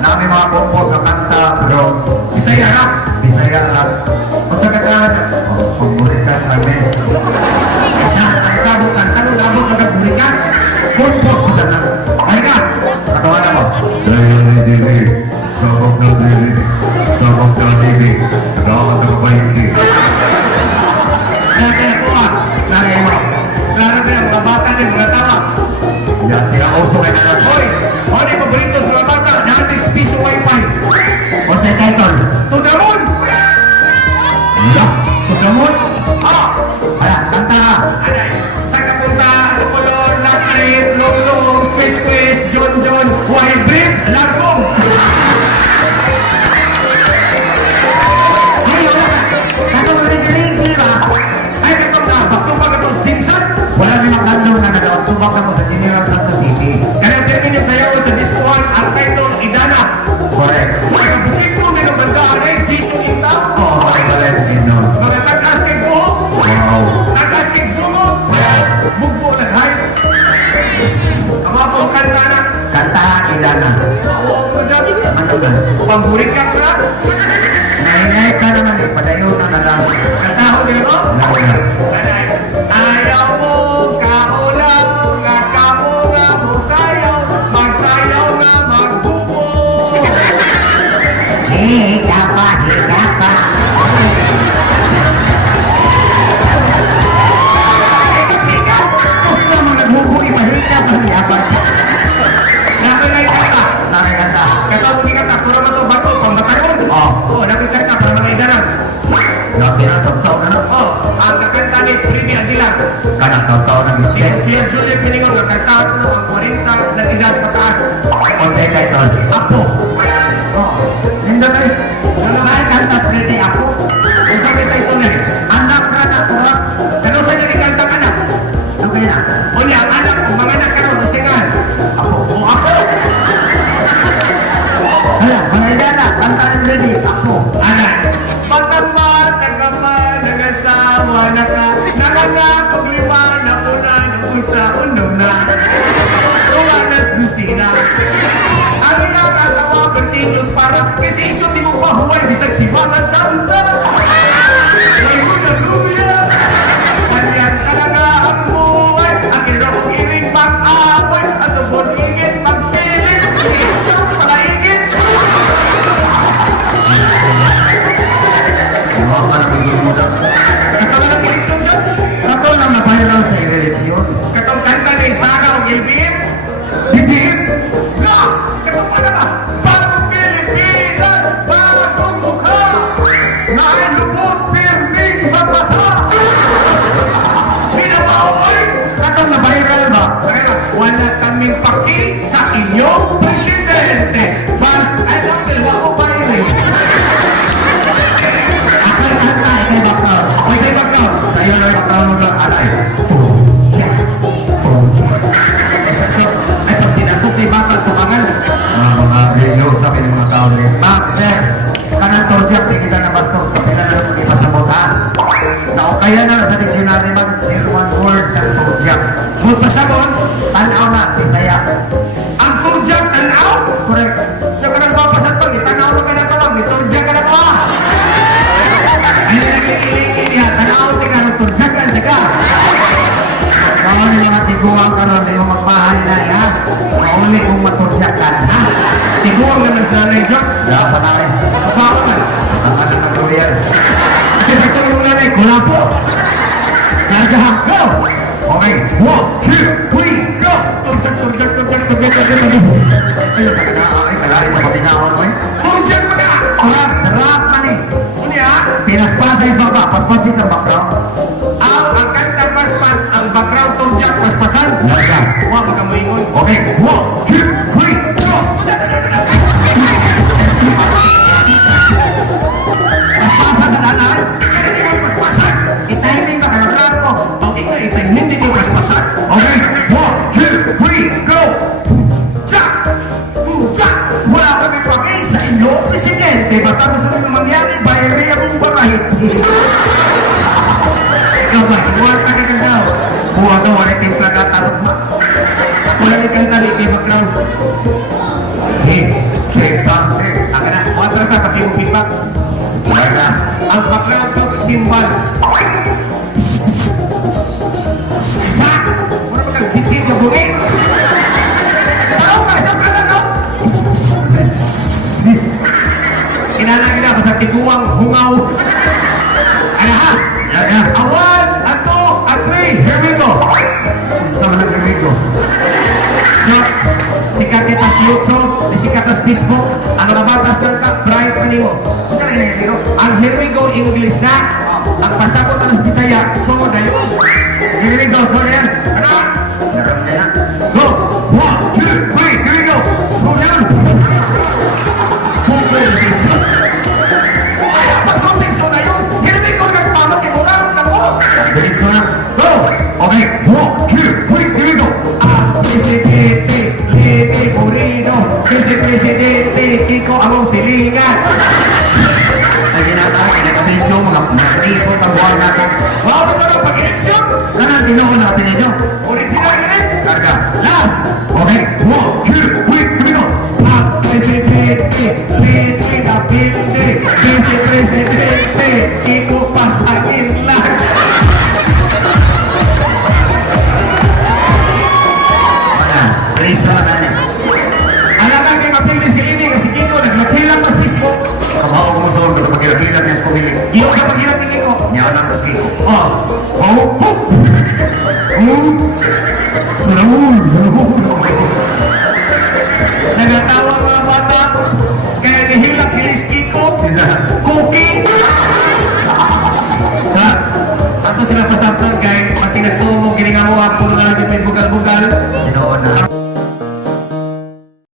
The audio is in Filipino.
Namin mga kompos na kanta, pero Bisaya rap. Bisaya lang. Unsa ka kanta? Pagbulitan kami. Isa bukan tanong labot magagurikan. Kompos ko sa lang. Halika. Katawanan mo. Dili, sabog na dili. Sabog na dili. Tagawan na kabayti. Kaya ko ah. Nanay mo. Klaro na yung mga bata na yung mga tawa. Yan, tinauso kayo na lang. Hoy, ano yung paborito sa mga bata? Nating piso wifi. O sa title. To the moon! Lah, tugamon. Ah! Hala, kanta. Anay, saan ka punta? Ano color? Lasarit, Longlong, Squeeze, John, Wild Breed, Lagong. Ay, wala ka. Kato mo rin di ba? Ay, katong na, bakto pa katong sinsan. Wala ni makandong na nagawag na mo sa General Santos City. Kaya pwede niyo sayaw sa diskuhan ang title Idana. Correct. Mga bukik mo din ang bandahan eh, Jason Inta. Oo, makikala yung ginon. Mga tagas kay buhok, Wow. tagas kay bungo, bugbo naghay. Kamapong kanta na. Kanta, Idana. Mauwa mo siya. Ano ba? Pamburik ka na. Nainay ka naman eh. Padayo na lang. Kanta ko din ako. Nauna. Anay, ayaw mo kaulang, kamo nga mo sayaw, magsayaw na magbubo. Higa pa, higa pa. Ika, Kasi naman naghubo, ipahiga pa, higa pa. nakalay ka ka. Nakikanta. Katawag ni kata, pura mato bato, pambataron. Oh. Oh, nakikanta para mga idaran. Grabe na, taw-taw na lang. Oh, ang kakanta ni Primi Adilan. Kanang taw-taw na ginasya. Siya Juliet Piningon, kakanta ko ang 40 na edad pataas. Konsay title. Apo. Oh. Ninda kayo. Kahit kantas pwede ako. Kung sabi tayo ito na eh. Anak na na, turaks. Ano sa nagkikanta ka na? Ano kayo na? O niya, anak, kung mga anak ka na, masingan. Ako. O ako. Hala, mga Idana, kanta rin ready. Ako. Anak. Pagkamat, nagkapan, nag-asawa na ka. Nakangakog lima, nauna, napusa, unom na. Tumanas dusina. Ang ilang asawa, pertilos para kasi iso di mo pahuway, bisag si Mama Santa. Hallelujah! Kanyan talaga ang buhay, ang ilong iring pag-away, at tubon ingit pagpilit, si isang palaigit. Ano ka na bigyan mo daw? Katong ng eleksyon siya. Katol lang na viral sa eleksyon. Katong kanta ni Sarah o Gilbin. Bibig! Na! Katong ano ba? Bagong Pilipinas, bagong mukha. Nainubot pirming magbasa! Di na maoy. Katol na viral ba? Kaya wala kaming paki sa inyong presidente. Basta alam nila ko ba yun? Ako yung kanta, ikay baktaw. Ako sa ibang ka. Sa'yo na yung baktaw mo lang, alay. Tuja! Tuja! Ay, pag tinasas ni Batas, tumangan. Mga review sa akin ng mga tao rin. Ma'am, sir, kanang torjak, di kita nabastos. Kapila na lang ipasabot, ha? Naukaya na lang sa dictionary mag 01 words ng torjak. Huwag pasabon. Tanaw na, Bisaya. Ang turjak tanaw. Correct. Yung kanang papasat pag itanaw na ka na tawag, may turjak ka na pa. Ay, nagkikiligin niya. Tanaw, tika ng turjak ka, tsaka. Kau ni mga tiguang karon di mo magmahal na, ha? Mauli mong maturjakan, ha? Tiguang naman sa nanay siya. Dapat na rin. Kasama ka. Ang alam na royal. Kasi pagturo mo nanay, kula po. Narga, go! Okay, 1, 2, 3, go! Turjak. Ayun sa kana, ay, kalari sa paminahon, oy. Turjak mo ka! Sarap, sarap man eh. Unya, Pinaspasa is baba, paspasis ang background. ang kanta paspas, ang background turjak, paspasan. Narga. Huwag makamuingon. Okay, 1, 2, 3, go! Paspasa sa nanay. Kaya di mo paspasan. I-timing ka, kanang ko. Okay na, itay, hindi ko paspasan. Okay, 1, 2, 3, go! Turjak! Wala kami paki sa inyo, presidente. Basta gusto nyo mangyari, bayari akong barahit. Ikaw ba, inuwag ka ka daw. Buwa ko, wala timpla ka, tasok ma. Wala ni kanta ni kay background. Hey, Check sound check. Ang kana, water sa kapag yung feedback. Karga. Ang background sound cymbals. Sa! Muna pa nagbitin ka bungi. Tao ka sa kanan, Kinalagin na sa tiguang hungaw. Ano ha? Karga. A one, a two, a three. Here we go. Sama ng amigo. So, sikat kita sa YouTube, sikat sa Facebook. Ang nabatas ng ka, bright pa mo. Kaya na amigo. Ang here we go English na. Ang pasagot na sa Bisaya, so na yun. Here we go, so yan. Ano? Naram na yan. Go! 1, 2, 3, here we go. So yan. Buko, sis. Ay, pag something so na yun, here we go nagpamag, kimurang na ko. Diretso na. Go! Okay, 1, 2, 3, here we go. Presidente, Lili Moreno, Presidente, Kiko Among Silingan. Ay ginatawag, kinakabidyo, mga piso, tabuan natin. Wow, ito na pag-eleksyon. Kanan, tinuon na kapilin nyo. Original hits. Karga. Last. Okay, 1, 2, 3, here we go. Presidente, Lili Kapinte, Presidente, Kiko Pasagin lang. Mana, risa na kanya. Alam nga kayo mapili si Ini kasi Kiko naglakilang mas Facebook. Kamao ko mo sa ordo kapag kinapilan niya sa kumilig. Iyo ka paghirap ni Kiko. Niya lang tas kiko. Oh. Oh, oh, oh. Sunahul, sunahul. Nagatawa ang mga bata. Kaya nihilak nilis Kiko. Cookie. Ato sila pasaplan kay masinag mo gininga mo ang puro na lang bugal-bugal. Tinuon na.